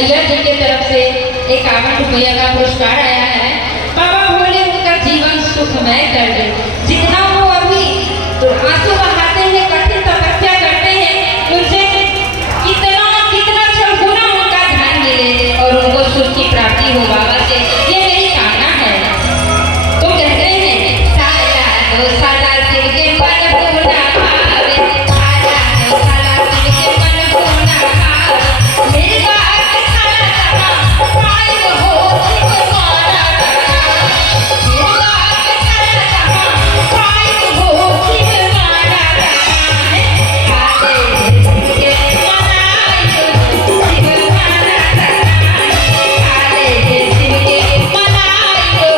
भैया जी के तरफ से 51 रुपया का पुरस्कार आया है। बाबा भोले उनका जीवन सुखमय कर दे। जितना वो अभी तो आंसू बहाते हैं, कठिन तपस्या करते हैं, उनसे कितना गुना उनका धन मिले और उनको सुख की प्राप्ति हो बाबा से, ये मेरी कामना है। तो कहते हैं साला दो साला शिव के मन पूना भावे, साला दो साला शिव के मन पूना भावे, मेरी बात साला तमा पाई हो शिव माना तमा, मेरी बात साला तमा पाई हो शिव माना तमा, काले शिव के मनाई हो शिव माना तमा, काले शिव के मनाई हो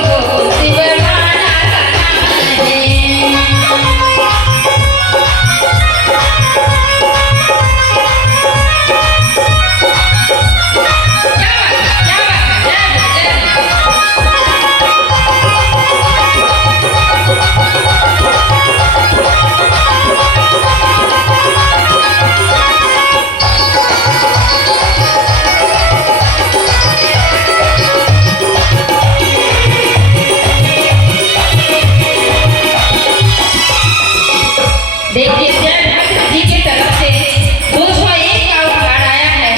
शिव माना देखिए जय भक्त जी की तरफ से 201 का उपहार आया है।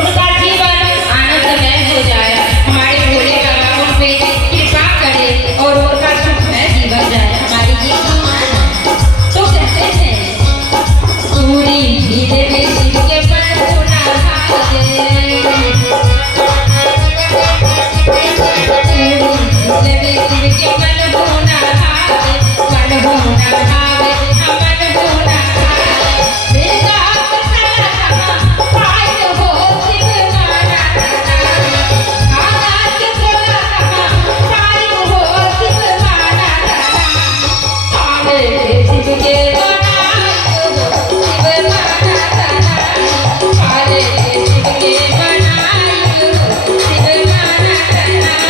उनका जीवन आनंदमय हो जाए, हमारे भोले बाबा उन पे कृपा करे और उनका सुखमय जीवन जाए, हमारी ये कामना है। तो कहते हैं पूरी धीरे में शिव के मन होना भावे, पूरी धीरे में शिव के मन होना भावे, मन होना भावे, मन होना भावे, मेरे दास साला तमा पाई हो शिव माना तमा, दास साला तमा पाई हो शिव माना तमा, काले शिव के मनाई हो शिव माना तमा, काले शिव के मनाई हो शिव माना तमा।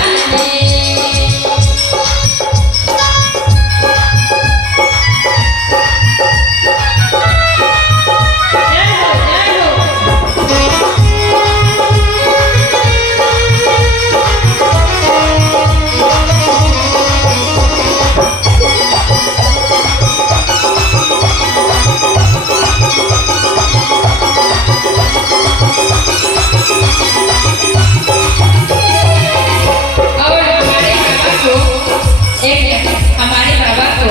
हमारे बाबा को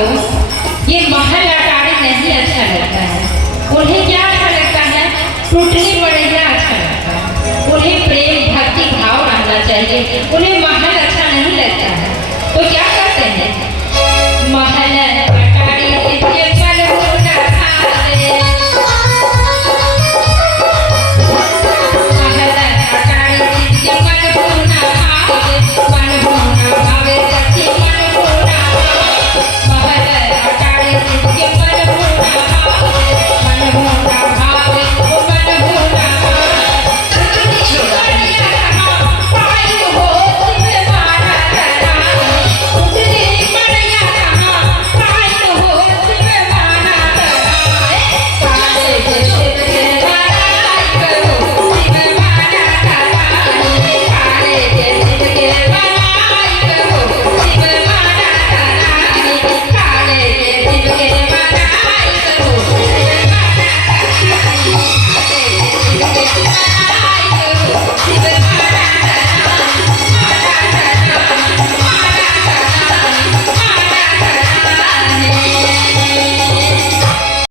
ये महल अटारी नहीं अच्छा लगता है, उन्हें